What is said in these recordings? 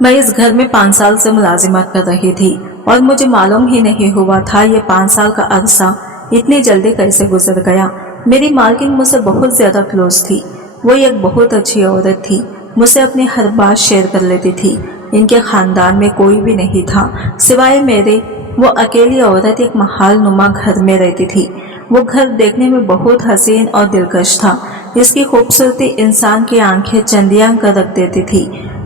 मैं इस घर में 5 साल से मुलाजिमत कर रही थी और मुझे मालूम ही नहीं हुआ था ये 5 साल का अरसा इतनी जल्दी कैसे गुजर गया। मेरी मालकिन मुझसे बहुत ज्यादा क्लोज थी। वो एक बहुत अच्छी औरत थी, मुझसे अपनी हर बात शेयर कर लेती थी। इनके खानदान में कोई भी नहीं था सिवाय मेरे। वो अकेली औरत एक महल नुमा घर में रहती थी। वो घर देखने में बहुत हसीन और दिलकश था। इसकी खूबसूरती इंसान की आंखें चंदियां कर रख देती थी।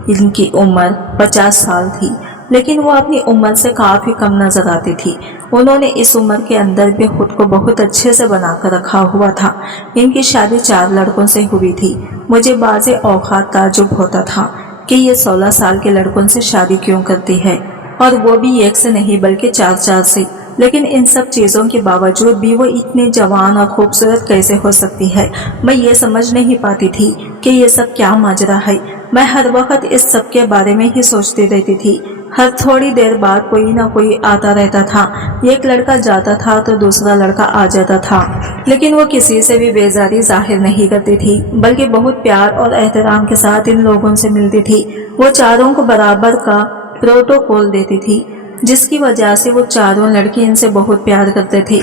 इनकी उम्र 50 साल थी, लेकिन वो अपनी उम्र से काफी कम नजर आती थी। उन्होंने इस उम्र के अंदर भी खुद को बहुत अच्छे से बनाकर रखा हुआ था। इनकी शादी 4 लड़कों से हुई थी। मुझे बाज़े औकात ताज्जुब होता था कि ये 16 साल के लड़कों से शादी क्यों करती है, और वो भी एक से नहीं बल्कि 4 से। लेकिन इन सब चीज़ों के बावजूद भी वो इतनी जवान और खूबसूरत कैसे हो सकती है। मैं ये समझ नहीं पाती थी कि ये सब क्या माजरा है। मैं हर वक्त इस सब के बारे में ही सोचती रहती थी। हर थोड़ी देर बाद कोई ना कोई आता रहता था। एक लड़का जाता था तो दूसरा लड़का आ जाता था, लेकिन वो किसी से भी बेजारी जाहिर नहीं करती थी, बल्कि बहुत प्यार और एहतराम के साथ इन लोगों से मिलती थी। वो चारों को बराबर का प्रोटोकॉल देती थी, जिसकी वजह से वो चारों लड़के इनसे बहुत प्यार करते थे।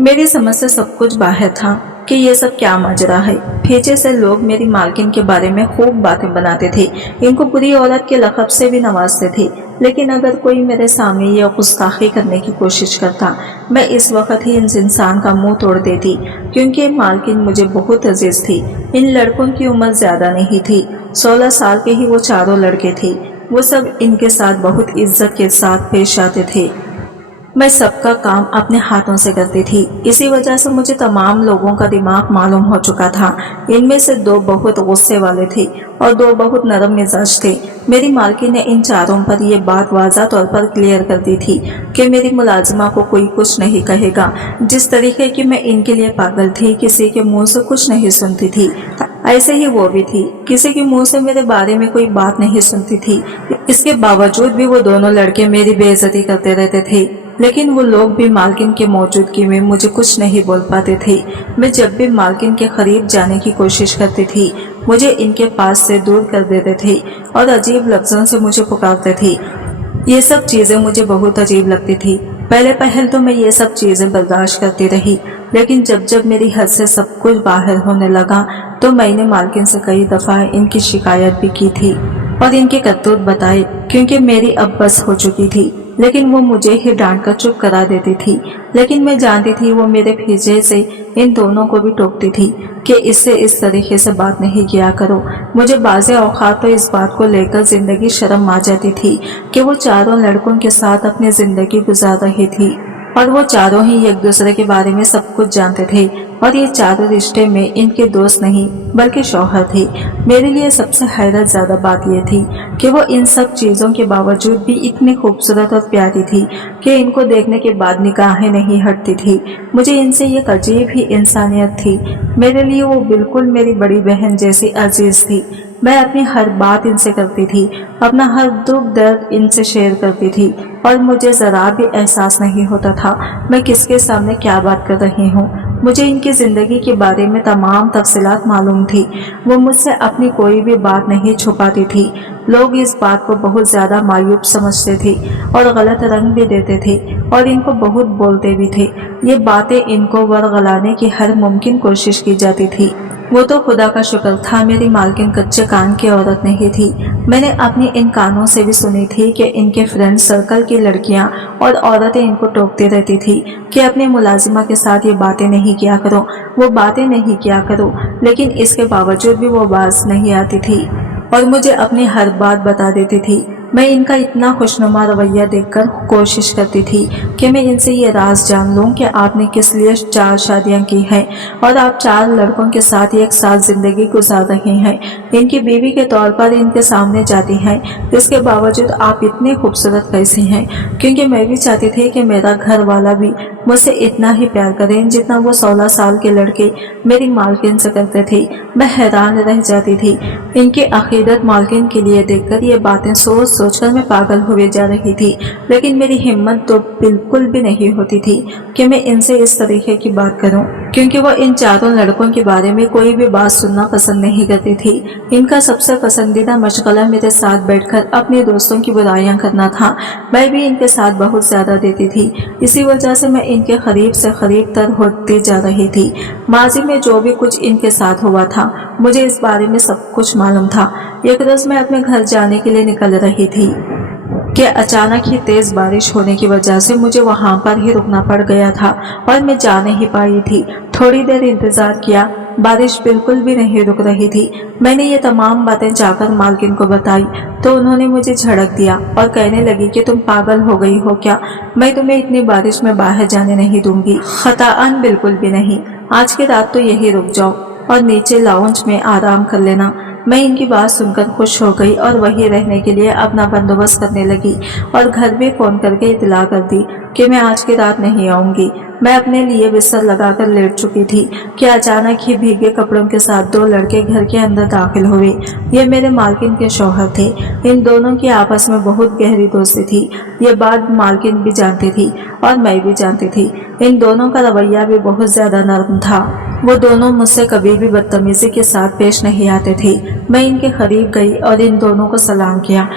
मेरी समझ से सब कुछ बाहर था कि ये सब क्या माजरा है। पीछे से लोग मेरी मालकिन के बारे में खूब बातें बनाते थे, इनको बुरी औरत के लक़ब से भी नवाजते थे। लेकिन अगर कोई मेरे सामने ये गुस्ताखी करने की कोशिश करता, मैं इस वक्त ही इस इंसान का मुंह तोड़ देती, क्योंकि मालकिन मुझे बहुत अजीज थी। इन लड़कों की उम्र ज्यादा नहीं थी, 16 साल के ही वो चारों लड़के थे। वो सब इनके साथ बहुत इज्जत के साथ पेश आते थे। मैं सबका काम अपने हाथों से करती थी। इसी वजह से मुझे तमाम लोगों का दिमाग मालूम हो चुका था। इनमें से 2 बहुत गुस्से वाले थे और 2 बहुत नरम मिजाज थे। मेरी मालकिन ने इन चारों पर यह बात वाज़ा तौर पर क्लियर कर दी थी कि मेरी मुलाजिमा को कोई कुछ नहीं कहेगा। जिस तरीके की मैं इनके लिए पागल थी, किसी के मुंह से कुछ नहीं सुनती थी, ऐसे ही वो भी थी, किसी के मुंह से मेरे बारे में कोई बात नहीं सुनती थी। इसके बावजूद भी वो दोनों लड़के मेरी बेइज्जती करते रहते थे, लेकिन वो लोग भी मालकिन की मौजूदगी में मुझे कुछ नहीं बोल पाते थे। मैं जब भी मालकिन के करीब जाने की कोशिश करती थी, मुझे इनके पास से दूर कर देते थे और अजीब लफ्जों से मुझे पुकारते थे। ये सब चीजें मुझे बहुत अजीब लगती थी। पहले तो मैं ये सब चीजें बर्दाश्त करती रही, लेकिन जब जब मेरी हद से सब कुछ बाहर होने लगा तो मैंने मालकिन से कई दफा इनकी शिकायत भी की थी और इनके करतूत बताए, क्योंकि मेरी अब बस हो चुकी थी। लेकिन वो मुझे ही डांट कर चुप करा देती थी। लेकिन मैं जानती थी वो मेरे पीछे से इन दोनों को भी टोकती थी कि इससे इस तरीके से बात नहीं किया करो। मुझे बाज़े औकात तो इस बात को लेकर जिंदगी शर्म आ जाती थी कि वो चारों लड़कों के साथ अपनी जिंदगी गुजार रही थी और वो चारों ही एक दूसरे के बारे में सब कुछ जानते थे, और ये चारों रिश्ते में इनके दोस्त नहीं बल्कि शौहर थे। मेरे लिए सबसे हैरत ज्यादा बात यह थी कि वो इन सब चीजों के बावजूद भी इतनी खूबसूरत और प्यारी थी कि इनको देखने के बाद निगाहें नहीं हटती थी। मुझे इनसे एक अजीब ही इंसानियत थी। मेरे लिए वो बिल्कुल मेरी बड़ी बहन जैसी अजीज थी। मैं अपनी हर बात इनसे करती थी, अपना हर दुख दर्द इनसे शेयर करती थी, और मुझे जरा भी एहसास नहीं होता था मैं किसके सामने क्या बात कर रही हूँ। मुझे इनकी जिंदगी के बारे में तमाम तफसीलात मालूम थी। वो मुझसे अपनी कोई भी बात नहीं छुपाती थी। लोग इस बात को बहुत ज्यादा मायूब समझते थे और गलत रंग भी देते थे और इनको बहुत बोलते भी थे। ये बातें इनको वरगलाने की हर मुमकिन कोशिश की जाती थी। वो तो खुदा का शुक्र था मेरी मालकिन कच्चे कान की औरत नहीं थी। मैंने अपनी इन कानों से भी सुनी थी कि इनके फ्रेंड सर्कल की लड़कियां और औरतें इनको टोकती रहती थी कि अपने मुलाजिमा के साथ ये बातें नहीं किया करो, वो बातें नहीं किया करो। लेकिन इसके बावजूद भी वो बाज नहीं आती थी और मुझे अपनी हर बात बता देती थी। मैं इनका इतना खुशनुमा रवैया देखकर कोशिश करती थी कि मैं इनसे ये राज जान लूं कि आपने किस लिए 4 शादियां की हैं और आप 4 लड़कों के साथ एक साथ जिंदगी गुजार रही हैं। इनकी बीवी के तौर पर इनके सामने जाती हैं, इसके बावजूद आप इतनी खूबसूरत कैसी हैं? क्योंकि मैं भी चाहती थी कि मेरा घर वाला भी मुझसे इतना ही प्यार करें जितना वो 16 साल के लड़के मेरी मालकिन से करते थे। मैं हैरान रह जाती थी। इनकी अकीदत मालकिन के लिए देखकर ये बातें सोच सोचकर मैं पागल हुए जा रही थी। लेकिन मेरी हिम्मत तो बिल्कुल भी नहीं होती थी कि मैं इनसे इस तरीके की बात करूं। क्योंकि वो इन चारों लड़कों के बारे में कोई भी बात सुनना पसंद नहीं करती थी। इनका सबसे पसंदीदा मशगला मेरे साथ बैठकर अपने दोस्तों की बुराइयां करना था। मैं भी इनके साथ बहुत ज्यादा देती थी। इसी वजह से मैं इनके करीब से करीब तर होती जा रही थी। माजी में जो भी कुछ इनके साथ हुआ था मुझे इस बारे में सब कुछ मालूम था। एक रोज मैं अपने घर जाने के लिए निकल रही थी कि अचानक ही तेज बारिश होने की वजह से मुझे वहां पर ही रुकना पड़ गया था और मैं जा नहीं पाई थी। थोड़ी देर इंतजार किया, बारिश बिल्कुल भी नहीं रुक रही थी। मैंने ये तमाम बातें जाकर मालकिन को बताई तो उन्होंने मुझे झड़क दिया और कहने लगी कि तुम पागल हो गई हो क्या, मैं तुम्हें इतनी बारिश में बाहर जाने नहीं दूंगी। खताअन बिल्कुल भी नहीं, आज की रात तो यही रुक जाओ और नीचे लाउंज में आराम कर लेना। मैं इनकी बात सुनकर खुश हो गई और वहीं रहने के लिए अपना बंदोबस्त करने लगी और घर में फोन करके इतला कर दी कि मैं आज की रात नहीं आऊंगी। मैं अपने लिए बिस्तर लगाकर लेट चुकी थी कि अचानक ही भीगे कपड़ों के साथ दो लड़के घर के अंदर दाखिल हुए। ये मेरे मालकिन के शौहर थे। इन दोनों की आपस में बहुत गहरी दोस्ती थी। ये बात मालकिन भी जानती थी और मैं भी जानती थी। इन दोनों का रवैया भी बहुत ज्यादा नरम था। वो दोनों मुझसे कभी भी बदतमीजी के साथ पेश नहीं आते थे। मैं इनके करीब गई और इन दोनों को सलाम किया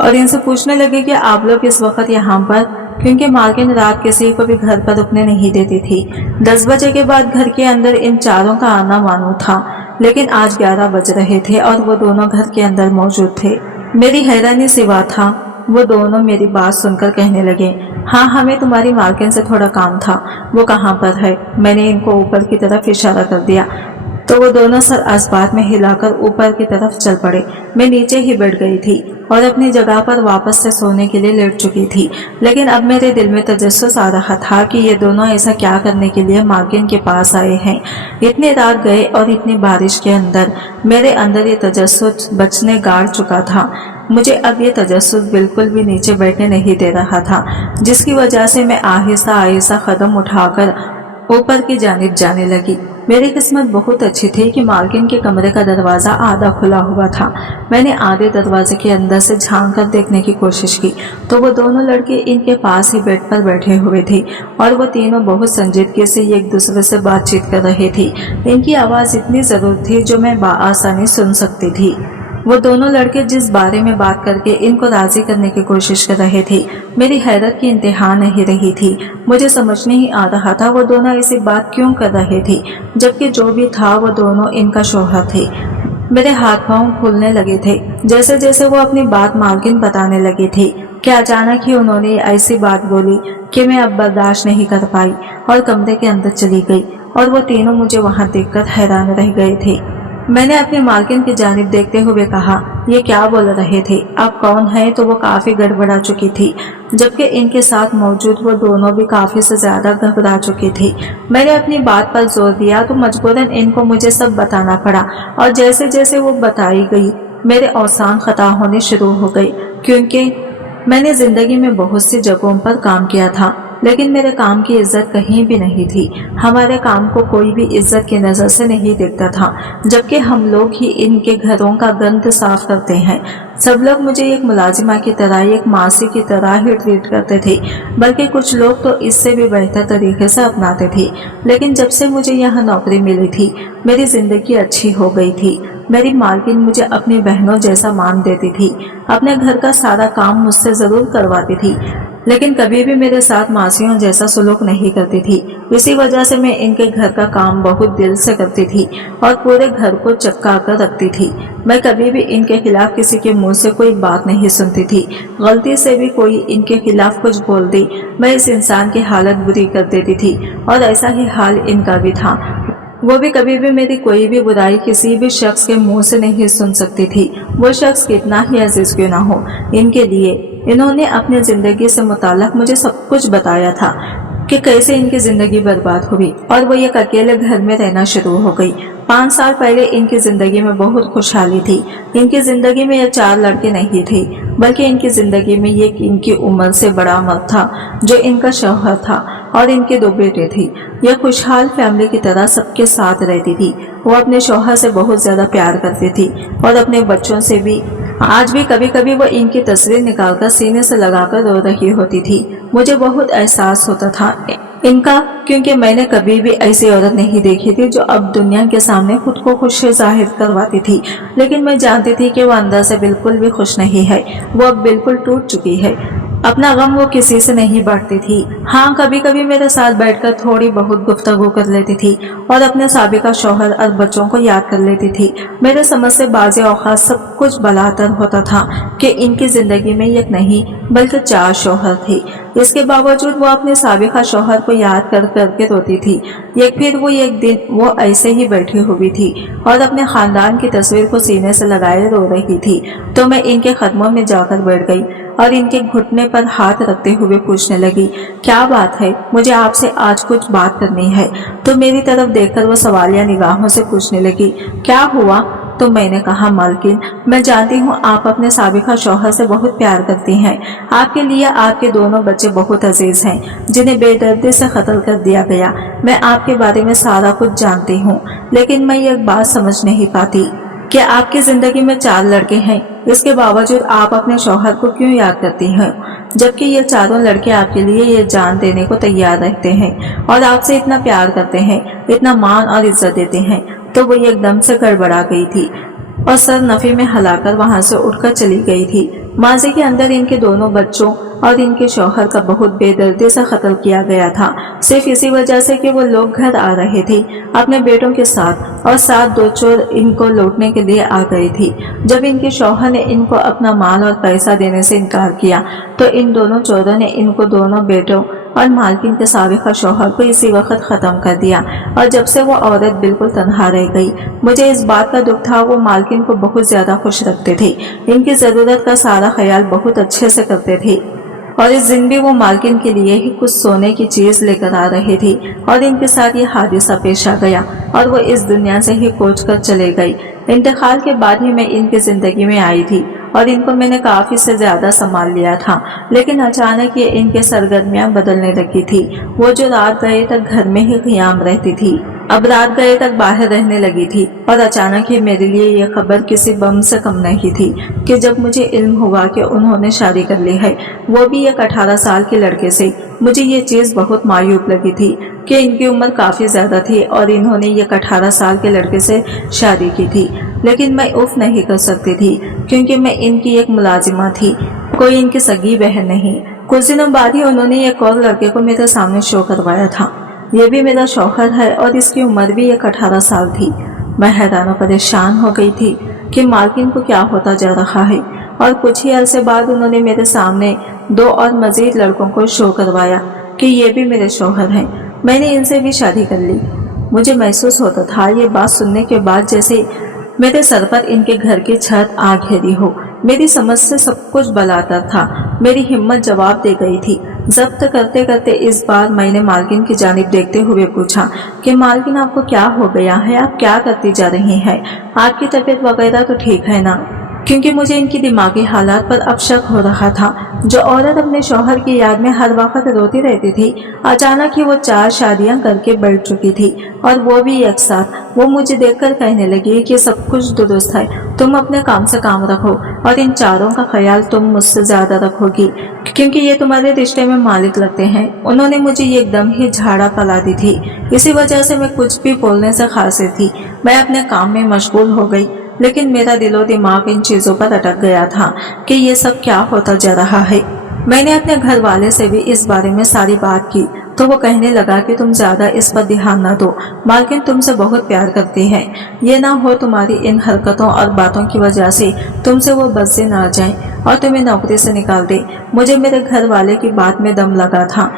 और इनसे पूछने लगी कि आप लोग इस वक्त यहाँ पर, क्योंकि मालकिन रात किसी को भी घर पर रुकने नहीं देती थी। 10 बजे के बाद घर के अंदर इन चारों का आना मानू था, लेकिन आज 11 बज रहे थे और वो दोनों घर के अंदर मौजूद थे। मेरी हैरानी सिवा था। वो दोनों मेरी बात सुनकर कहने लगे, हाँ हमें तुम्हारी मालकिन से थोड़ा काम था। वो कहाँ पर है? मैंने इनको ऊपर की तरफ इशारा कर दिया तो वो दोनों सर आसपास में हिलाकर ऊपर की तरफ चल पड़े। मैं नीचे ही बैठ गई थी और अपनी जगह पर वापस से सोने के लिए लेट चुकी थी, लेकिन अब मेरे दिल में तजस्सुस आ रहा था कि ये दोनों ऐसा क्या करने के लिए मालकिन के पास आए हैं। इतनी रात गए और इतनी बारिश के अंदर मेरे अंदर ये तजस्सुस बचने गाड़ चुका था। मुझे अब ये तजस्सुस बिल्कुल भी नीचे बैठने नहीं दे रहा था, जिसकी वजह से मैं आहिस्ता आहिस्ता कदम उठाकर ऊपर की जानिब जाने लगी। मेरी किस्मत बहुत अच्छी थी कि मालकिन के कमरे का दरवाज़ा आधा खुला हुआ था। मैंने आधे दरवाजे के अंदर से झांक कर देखने की कोशिश की तो वो दोनों लड़के इनके पास ही बेड पर बैठे हुए थे और वो तीनों बहुत संजीदगी से एक दूसरे से बातचीत कर रहे थे। इनकी आवाज़ इतनी ज़रूर थी जो मैं बाआसानी सुन सकती थी। वो दोनों लड़के जिस बारे में बात करके इनको राजी करने की कोशिश कर रहे थे, मेरी हैरत की इंतहा नहीं रही थी। मुझे समझ नहीं आ रहा था वो दोनों ऐसी बात क्यों कर रहे थे, जबकि जो भी था वो दोनों इनका शौहर थे। मेरे हाथ पांव फूलने लगे थे जैसे जैसे वो अपनी बात मालकिन बताने लगे थे कि अचानक ही उन्होंने ऐसी बात बोली कि मैं अब बर्दाश्त नहीं कर पाई और कमरे के अंदर चली गई और वो तीनों मुझे वहां देखकर हैरान रह गए थे। मैंने अपनी मालकिन की जानिब देखते हुए कहा, ये क्या बोल रहे थे, आप कौन हैं? तो वो काफी गड़बड़ा चुकी थी, जबकि इनके साथ मौजूद वो दोनों भी काफी से ज्यादा घबरा चुकी थी। मैंने अपनी बात पर जोर दिया तो मजबूरन इनको मुझे सब बताना पड़ा और जैसे जैसे वो बताई गई मेरे औसान खता होने शुरू हो गई, क्योंकि मैंने जिंदगी में बहुत सी जगहों पर काम किया था लेकिन मेरे काम की इज्जत कहीं भी नहीं थी। हमारे काम को कोई भी इज्जत की नज़र से नहीं देखता था, जबकि हम लोग ही इनके घरों का गंद साफ करते हैं। सब लोग मुझे एक मुलाजिमा की तरह, एक मासी की तरह ही ट्रीट करते थे, बल्कि कुछ लोग तो इससे भी बेहतर तरीके से अपनाते थे। लेकिन जब से मुझे यहाँ नौकरी मिली थी मेरी जिंदगी अच्छी हो गई थी। मेरी मालकिन मुझे अपनी बहनों जैसा मान देती थी। अपने घर का सारा काम मुझसे जरूर करवाती थी, लेकिन कभी भी मेरे साथ मासियों जैसा सलूक नहीं करती थी। इसी वजह से मैं इनके घर का काम बहुत दिल से करती थी और पूरे घर को चक्का कर रखती थी। मैं कभी भी इनके खिलाफ किसी के मुंह से कोई बात नहीं सुनती थी। गलती से भी कोई इनके खिलाफ कुछ बोल दी, मैं इस इंसान की हालत बुरी कर देती थी और ऐसा ही हाल इनका भी था। वो भी कभी भी मेरी कोई भी बुराई किसी भी शख्स के मुंह से नहीं सुन सकती थी, वो शख्स कितना ही अजीज क्यों ना हो। इनके लिए इन्होंने अपनी जिंदगी से मुताल्लिक मुझे सब कुछ बताया था कि कैसे इनकी जिंदगी बर्बाद हुई और वो एक अकेले घर में रहना शुरू हो गई। 5 साल पहले इनकी जिंदगी में बहुत खुशहाली थी। इनकी जिंदगी में ये 4 लड़के नहीं थे, बल्कि इनकी जिंदगी में ये इनकी उम्र से बड़ा मर्द था जो इनका शौहर था और इनके 2 बेटे थे। यह खुशहाल फैमिली की तरह सबके साथ रहती थी। वो अपने शौहर से बहुत ज्यादा प्यार करती थी और अपने बच्चों से भी। आज भी कभी कभी वो इनकी तस्वीर निकालकर सीने से लगाकर रो रही होती थी। मुझे बहुत एहसास होता था इनका, क्योंकि मैंने कभी भी ऐसी औरत नहीं देखी थी जो अब दुनिया के सामने खुद को खुश जाहिर करवाती थी। लेकिन मैं जानती थी कि वो अंदर से बिल्कुल भी खुश नहीं है, वो अब बिल्कुल टूट चुकी है। अपना गम वो किसी से नहीं बांटती थी। हाँ, कभी कभी मेरे साथ बैठकर थोड़ी बहुत गुफ्तगू कर लेती थी और अपने साबिका शौहर और बच्चों को याद कर लेती थी। मेरे समझ से बाज़ औक़ात सब कुछ बलातर होता था कि इनकी जिंदगी में एक नहीं बल्कि 4 शौहर थे। इसके बावजूद वो अपने साबिका शौहर को याद कर करके रोती थी। एक दिन वो ऐसे ही बैठी हुई थी और अपने खानदान की तस्वीर को सीने से लगाए रो रही थी, तो मैं इनके कदमों में जाकर बैठ गई और इनके घुटने पर हाथ रखते हुए पूछने लगी, क्या बात है, मुझे आपसे आज कुछ बात करनी है। तो मेरी तरफ देखकर वो सवालिया निगाहों से पूछने लगी, क्या हुआ। तो मैंने कहा, मालकिन, मैं जानती हूँ आप अपने साबिका शौहर से बहुत प्यार करती हैं। आपके लिए आपके दोनों बच्चे बहुत अजीज हैं जिन्हें बेदर्दी से कत्ल कर दिया गया। मैं आपके बारे में सारा कुछ जानती हूँ, लेकिन मैं एक बात समझ नहीं पाती कि आपकी जिंदगी में 4 लड़के हैं, इसके बावजूद आप अपने शौहर को क्यों याद करती हैं, जबकि ये चारों लड़के आपके लिए ये जान देने को तैयार रहते हैं और आपसे इतना प्यार करते हैं, इतना मान और इज्जत देते हैं। तो वो एकदम से गड़बड़ा गई थी और सर नफी में हिलाकर वहां से उठकर चली गई थी। माजी के अंदर इनके दोनों बच्चों और इनके शौहर का बहुत बेदर्दी से कत्ल किया गया था, सिर्फ इसी वजह से कि वो लोग घर आ रहे थे अपने बेटों के साथ और साथ 2 चोर इनको लौटने के लिए आ गए थे। जब इनके शौहर ने इनको अपना माल और पैसा देने से इनकार किया तो इन दोनों चोरों ने इनको दोनों बेटों और मालकिन के साबिका शौहर को इसी वक्त खत्म कर दिया और जब से वो औरत बिल्कुल तन्हा रह गई। मुझे इस बात का दुख था, वो मालकिन को बहुत ज्यादा खुश रखते थे, इनकी जरूरत का सारा ख्याल बहुत अच्छे से करते थे और इस दिन भी वो मालकिन के लिए ही कुछ सोने की चीज लेकर आ रहे थे और इनके साथ ये हादसा पेश आ गया और वो इस दुनिया से ही कोच कर चले गई। इंतकाल के बाद ही मैं इनकी जिंदगी में आई थी और इनको मैंने काफी से ज्यादा संभाल लिया था, लेकिन अचानक ये इनके सरगर्मियां बदलने लगी थी। वो जो रात गए तक घर में ही क़याम रहती थी, अब रात गए तक बाहर रहने लगी थी और अचानक ही मेरे लिए ये खबर किसी बम से कम नहीं थी कि जब मुझे इल्म हुआ कि उन्होंने शादी कर ली है, वो भी एक 18 साल के लड़के से। मुझे ये चीज़ बहुत मायूब लगी थी कि इनकी उम्र काफ़ी ज़्यादा थी और इन्होंने एक 18 साल के लड़के से शादी की थी, लेकिन मैं उफ नहीं कर सकती थी क्योंकि मैं इनकी एक मुलाजिमा थी, कोई इनकी सगी बहन नहीं। कुछ दिनों बाद ही उन्होंने एक और लड़के को मेरे सामने शो करवाया था। ये भी मेरा शौहर है और इसकी उम्र भी एक 18 साल थी। मैं हैरान परेशान हो गई थी कि मालकिन को क्या होता जा रहा है और कुछ ही अरसे बाद उन्होंने मेरे सामने 2 और मजीद लड़कों को शो करवाया कि ये भी मेरे शौहर हैं। मैंने इनसे भी शादी कर ली। मुझे महसूस होता था ये बात सुनने के बाद जैसे मेरे सर पर इनके घर की छत आ घेरी हो। मेरी समझ से सब कुछ बलातर था, मेरी हिम्मत जवाब दे गई थी। जब्त करते करते इस बार मैंने मालकिन की जानिब देखते हुए पूछा कि मालकिन, आपको क्या हो गया है, आप क्या करती जा रही हैं, आपकी तबीयत वगैरह तो ठीक है ना। क्योंकि मुझे इनकी दिमागी हालात पर अब शक हो रहा था। जो औरत अपने शौहर की याद में हर वक्त रोती रहती थी, अचानक ही वो 4 शादियां करके बैठ चुकी थी और वो भी एक साथ। वो मुझे देखकर कहने लगी कि सब कुछ दुरुस्त है, तुम अपने काम से काम रखो और इन चारों का ख्याल तुम मुझसे ज्यादा रखोगी क्योंकि ये तुम्हारे रिश्ते में मालिक लगते हैं। उन्होंने मुझे एकदम ही झाड़ा पला दी थी, इसी वजह से मैं कुछ भी बोलने से खासिर थी। मैं अपने काम में मशगूल हो गई, लेकिन मेरा दिलो दिमाग इन चीज़ों पर अटक गया था कि ये सब क्या होता जा रहा है। मैंने अपने घर वाले से भी इस बारे में सारी बात की तो वो कहने लगा कि तुम ज़्यादा इस पर ध्यान न दो, मालकिन तुमसे बहुत प्यार करती है। ये ना हो तुम्हारी इन हरकतों और बातों की वजह से तुमसे वो बच्चे ना आ जाएं और तुम्हें नौकरी से निकाल दे। मुझे मेरे घर वाले की बात में दम लगा था,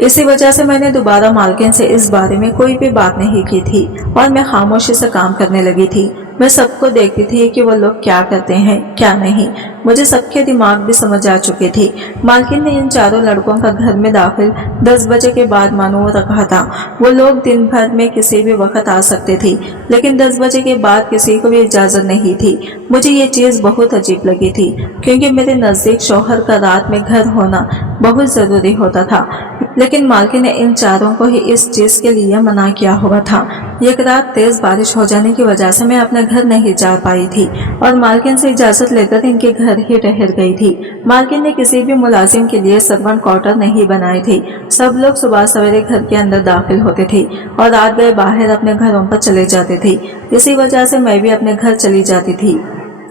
इसी वजह से मैंने दोबारा मालकिन से इस बारे में कोई भी बात नहीं की थी और मैं खामोशी से काम करने लगी थी। मैं सबको देखती थी कि वो लोग क्या करते हैं क्या नहीं। मुझे सबके दिमाग भी समझ आ चुके थे। मालकिन ने इन चारों लड़कों का घर में दाखिल 10 बजे के बाद मानो रखा था। वो लोग दिन भर में किसी भी वक्त आ सकते थे, लेकिन 10 बजे के बाद किसी को भी इजाज़त नहीं थी। मुझे ये चीज़ बहुत अजीब लगी थी क्योंकि मेरे नज़दीक शौहर का रात में घर होना बहुत ज़रूरी होता था, लेकिन मालकिन ने इन चारों को ही इस चीज़ के लिए मना किया हुआ था। एक रात तेज बारिश हो जाने की वजह से मैं अपने घर नहीं जा पाई थी और मालकिन से इजाजत लेकर इनके घर ही ठहर गई थी। मालकिन ने किसी भी मुलाजिम के लिए सर्वेंट क्वार्टर नहीं बनाए थे। सब लोग सुबह सवेरे घर के अंदर दाखिल होते थे और रात गए बाहर अपने घरों पर चले जाते थे। इसी वजह से मैं भी अपने घर चली जाती थी,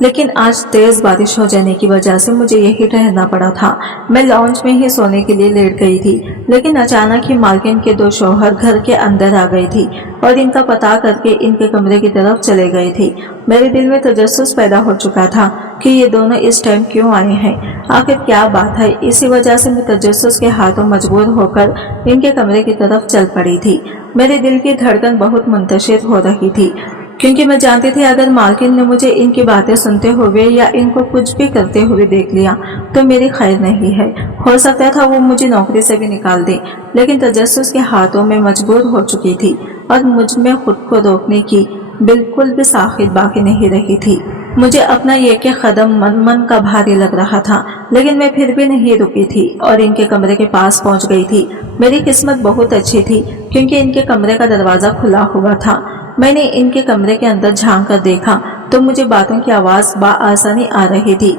लेकिन आज तेज बारिश हो जाने की वजह से मुझे यही ठहरना पड़ा था। मैं लॉन्च में ही सोने के लिए लेट गई थी, लेकिन अचानक ही मालकिन के दो शौहर घर के अंदर आ गई थी और इनका पता करके इनके कमरे की तरफ चले गए थे। मेरे दिल में तजस्सुस पैदा हो चुका था कि ये दोनों इस टाइम क्यों आए हैं, आखिर क्या बात है। इसी वजह से मैं तजस्सुस के हाथों मजबूर होकर इनके कमरे की तरफ चल पड़ी थी। मेरे दिल की धड़कन बहुत मुंतशिर हो रही थी, क्योंकि मैं जानती थी अगर मालकिन ने मुझे इनकी बातें सुनते हुए या इनको कुछ भी करते हुए देख लिया तो मेरी खैर नहीं है। हो सकता था वो मुझे नौकरी से भी निकाल दे, लेकिन तजस्सुस के हाथों में मजबूर हो चुकी थी और मुझ में खुद को रोकने की बिल्कुल भी साखित बाकी नहीं रही थी। मुझे अपना ये के कदम मन का भारी लग रहा था, लेकिन मैं फिर भी नहीं रुकी थी और इनके कमरे के पास पहुंच गई थी। मेरी किस्मत बहुत अच्छी थी क्योंकि इनके कमरे का दरवाजा खुला हुआ था। मैंने इनके कमरे के अंदर झांक कर देखा तो मुझे बातों की आवाज बआसानी आ रही थी।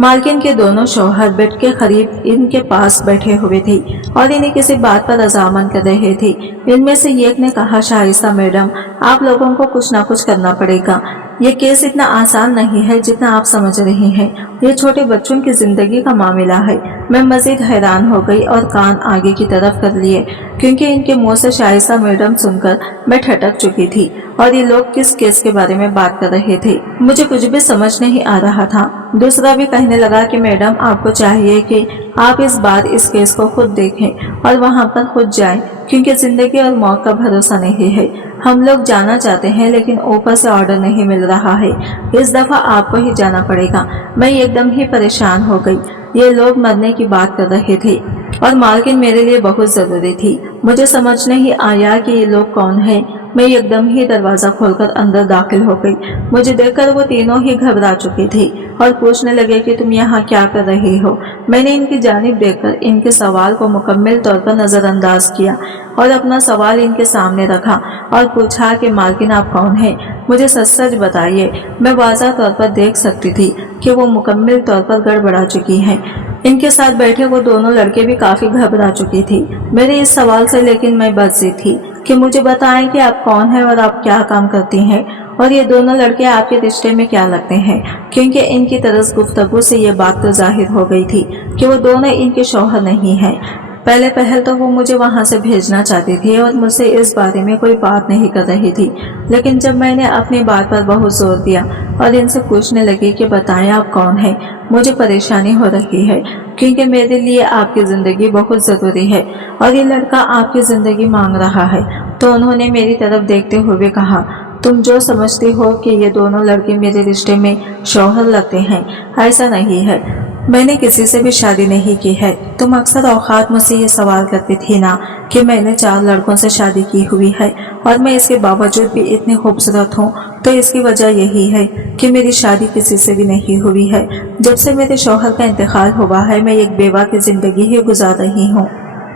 मालकिन के दोनों शौहर बेड के करीब इनके पास बैठे हुए थे और इन्हें किसी बात पर रजामंद कर रहे थे। इनमें से एक ने कहा, शाइस्ता मैडम, आप लोगों को कुछ ना कुछ करना पड़ेगा। ये केस इतना आसान नहीं है जितना आप समझ रही हैं। ये छोटे बच्चों की जिंदगी का मामला है। मैं मजीद हैरान हो गई और कान आगे की तरफ कर लिए, क्योंकि इनके मुंह से शाइस्ता मैडम सुनकर मैं ठटक चुकी थी और ये लोग किस केस के बारे में बात कर रहे थे मुझे कुछ भी समझ नहीं आ रहा था। दूसरा भी कहने लगा कि मैडम, आपको चाहिए कि आप इस बार इस केस को खुद देखें और वहां पर खुद जाएं, क्योंकि जिंदगी और मौत का भरोसा नहीं है। हम लोग जाना चाहते हैं लेकिन ऊपर से ऑर्डर नहीं मिल रहा है। इस दफा आपको ही जाना पड़ेगा। मैं एकदम ही परेशान हो गई। ये लोग मरने की बात कर रहे थे और मालकिन मेरे लिए बहुत जरूरी थी। मुझे समझ नहीं आया कि ये लोग कौन हैं। मैं एकदम ही दरवाजा खोलकर अंदर दाखिल हो गई। मुझे देखकर वो तीनों ही घबरा चुके थे और पूछने लगे कि तुम यहाँ क्या कर रही हो। मैंने इनकी जानिब देखकर इनके सवाल को मुकम्मल तौर पर नजरअंदाज किया और अपना सवाल इनके सामने रखा और पूछा कि मालकिन, आप कौन हैं? मुझे सच सच बताइए। मैं वाज़ह तौर पर देख सकती थी कि वो मुकम्मल तौर पर गड़बड़ा चुकी हैं। इनके साथ बैठे वो दोनों लड़के भी काफी घबरा चुकी थी मेरे इस सवाल से, लेकिन मैं बची थी कि मुझे बताएं कि आप कौन हैं और आप क्या काम करती हैं और ये दोनों लड़के आपके रिश्ते में क्या लगते हैं, क्योंकि इनकी तरस गुफ्तगू से ये बात तो जाहिर हो गई थी कि वो दोनों इनके शौहर नहीं हैं। पहले पहल तो वो मुझे वहां से भेजना चाहती थी और मुझसे इस बारे में कोई बात नहीं कर रही थी, लेकिन जब मैंने अपनी बात पर बहुत जोर दिया और इनसे पूछने लगी कि बताएं आप कौन हैं, मुझे परेशानी हो रही है क्योंकि मेरे लिए आपकी ज़िंदगी बहुत ज़रूरी है और ये लड़का आपकी ज़िंदगी मांग रहा है। तो उन्होंने मेरी तरफ देखते हुए कहा, तुम जो समझती हो कि ये दोनों लड़के मेरे रिश्ते में शौहर लगते हैं, ऐसा नहीं है। मैंने किसी से भी शादी नहीं की है। तुम अक्सर औकात मुझसे ये सवाल करती थी ना कि मैंने 4 लड़कों से शादी की हुई है और मैं इसके बावजूद भी इतनी खूबसूरत हूँ, तो इसकी वजह यही है कि मेरी शादी किसी से भी नहीं हुई है। जब से मेरे शौहर का इंतकाल हुआ है मैं एक बेवा की जिंदगी ही गुजार रही हूँ।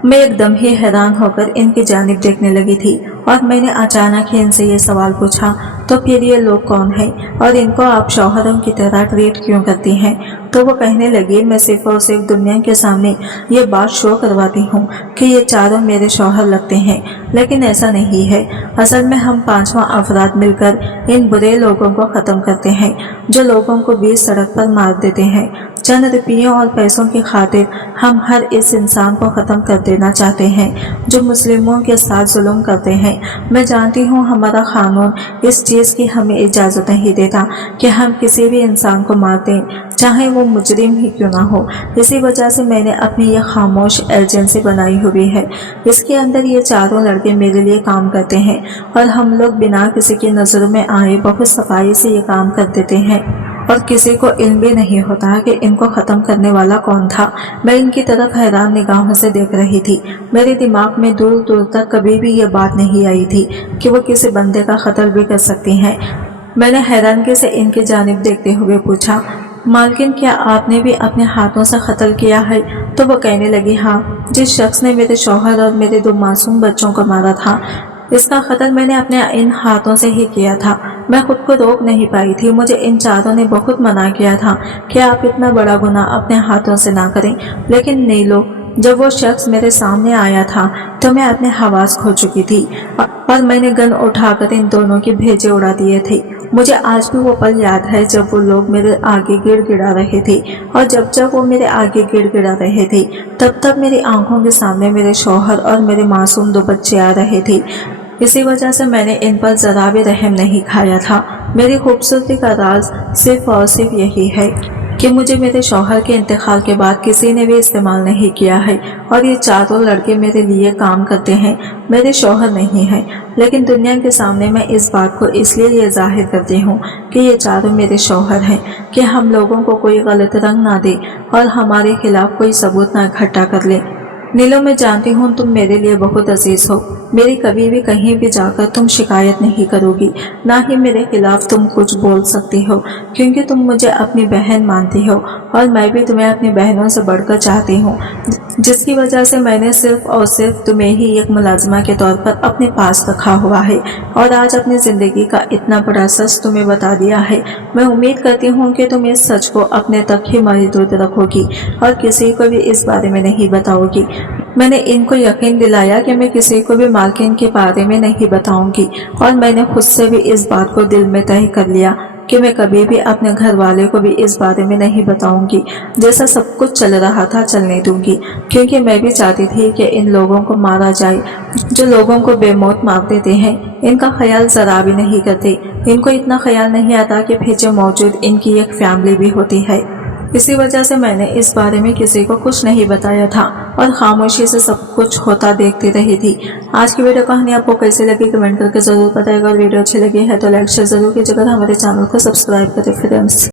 मैं एकदम ही हैरान होकर इनकी जानिब देखने लगी थी और मैंने अचानक ही इनसे ये सवाल पूछा, तो फिर ये लोग कौन हैं और इनको आप शौहरों की तरह ट्रीट क्यों करती हैं? तो वो कहने लगी, मैं सिर्फ और सिर्फ दुनिया के सामने ये बात शो करवाती हूँ कि ये चारों मेरे शौहर लगते हैं, लेकिन ऐसा नहीं है। असल में हम 5वां अफराद मिलकर इन बुरे लोगों को ख़त्म करते हैं जो लोगों को बीच सड़क पर मार देते हैं। चंद रुपयों और पैसों की खातिर हम हर इस इंसान को ख़त्म कर देना चाहते हैं जो मुस्लिमों के साथ जुल्म करते हैं। मैं जानती हूँ हमारा कानून इस चीज़ की हमें इजाज़त नहीं देता कि हम किसी भी इंसान को मार दें, चाहे वो मुजरिम ही क्यों ना हो। इसी वजह से मैंने अपनी ये खामोश एजेंसी बनाई हुई है। इसके अंदर ये चारों लड़के मेरे लिए काम करते हैं और हम लोग बिना किसी की नज़र में आए बहुत सफाई से ये काम कर देते हैं और किसी को इल्म भी नहीं होता कि इनको ख़त्म करने वाला कौन था। मैं इनकी तरफ हैरान निगाहों से देख रही थी। मेरे दिमाग में दूर दूर तक कभी भी ये बात नहीं आई थी कि वो किसी बंदे का कत्ल भी कर सकती हैं। मैंने हैरानगी से इनकी जानिब देखते हुए पूछा, मालकिन, क्या आपने भी अपने हाथों से कत्ल किया है? तो वो कहने लगी, हाँ, जिस शख्स ने मेरे शौहर और मेरे 2 मासूम बच्चों को मारा था اس کا قتل میں نے اپنے ان ہاتھوں سے ہی کیا تھا۔ میں خود کو روک نہیں پائی تھی۔ مجھے ان چاروں نے بہت منع کیا تھا کہ آپ اتنا بڑا گناہ اپنے ہاتھوں سے نہ کریں، لیکن نیلو، جب وہ شخص میرے سامنے آیا تھا تو میں اپنے حواس کھو چکی تھی اور میں نے گن اٹھا کر ان دونوں کی بھیجے اڑا دیے تھے۔ مجھے آج بھی وہ پل یاد ہے جب وہ لوگ میرے آگے گڑ گڑا رہے تھے، اور جب وہ میرے آگے گڑ گڑا رہے تھے تب میری آنکھوں کے سامنے میرے شوہر اور میرے معصوم 2 بچے آ رہے تھے۔ اسی وجہ سے میں نے ان پر ذرا بھی رحم نہیں کھایا تھا۔ میری خوبصورتی کا راز صرف اور صرف یہی ہے کہ مجھے میرے شوہر کے انتقال کے بعد کسی نے بھی استعمال نہیں کیا ہے، اور یہ چاروں لڑکے میرے لیے کام کرتے ہیں، میرے شوہر نہیں ہیں۔ لیکن دنیا کے سامنے میں اس بات کو اس لیے یہ ظاہر کرتی ہوں کہ یہ چاروں میرے شوہر ہیں، کہ ہم لوگوں کو کوئی غلط رنگ نہ دے اور ہمارے خلاف کوئی ثبوت نہ اکٹھا کر لے۔ نیلو، میں جانتی ہوں تم میرے لیے بہت عزیز ہو، میری کبھی بھی کہیں بھی جا کر تم شکایت نہیں کرو گی، نہ ہی میرے خلاف تم کچھ بول سکتی ہو، کیونکہ تم مجھے اپنی بہن مانتی ہو، اور میں بھی تمہیں اپنی بہنوں سے بڑھ کر چاہتی ہوں، جس کی وجہ سے میں نے صرف اور صرف تمہیں ہی ایک ملازمہ کے طور پر اپنے پاس رکھا ہوا ہے، اور آج اپنی زندگی کا اتنا بڑا سچ تمہیں بتا دیا ہے۔ میں امید کرتی ہوں کہ تم اس سچ کو اپنے تک ہی محدود رکھو گی اور کسی کو بھی اس بارے میں نہیں بتاؤ گی۔ میں نے ان کو یقین دلایا کہ میں کسی کو بھی مالکن کے بارے میں نہیں بتاؤں گی، اور میں نے خود سے بھی اس بات کو دل میں طے کر لیا کہ میں کبھی بھی اپنے گھر والے کو بھی اس بارے میں نہیں بتاؤں گی۔ جیسا سب کچھ چل رہا تھا چلنے دوں گی، کیونکہ میں بھی چاہتی تھی کہ ان لوگوں کو مارا جائے جو لوگوں کو بے موت مار دیتے ہیں۔ ان کا خیال ذرا بھی نہیں کرتے، ان کو اتنا خیال نہیں آتا کہ پیچھے موجود ان کی ایک فیملی بھی ہوتی ہے۔ اسی وجہ سے میں نے اس بارے میں کسی کو کچھ نہیں بتایا تھا اور خاموشی سے سب کچھ ہوتا دیکھتی رہی تھی۔ آج کی ویڈیو کہانی آپ کو کیسی لگی کمنٹ کر کے ضرور بتائے گا، اور ویڈیو اچھی لگی ہے تو لائک شیئر ضرور کیجیے گا، ہمارے چینل کو سبسکرائب کریں فرینڈس۔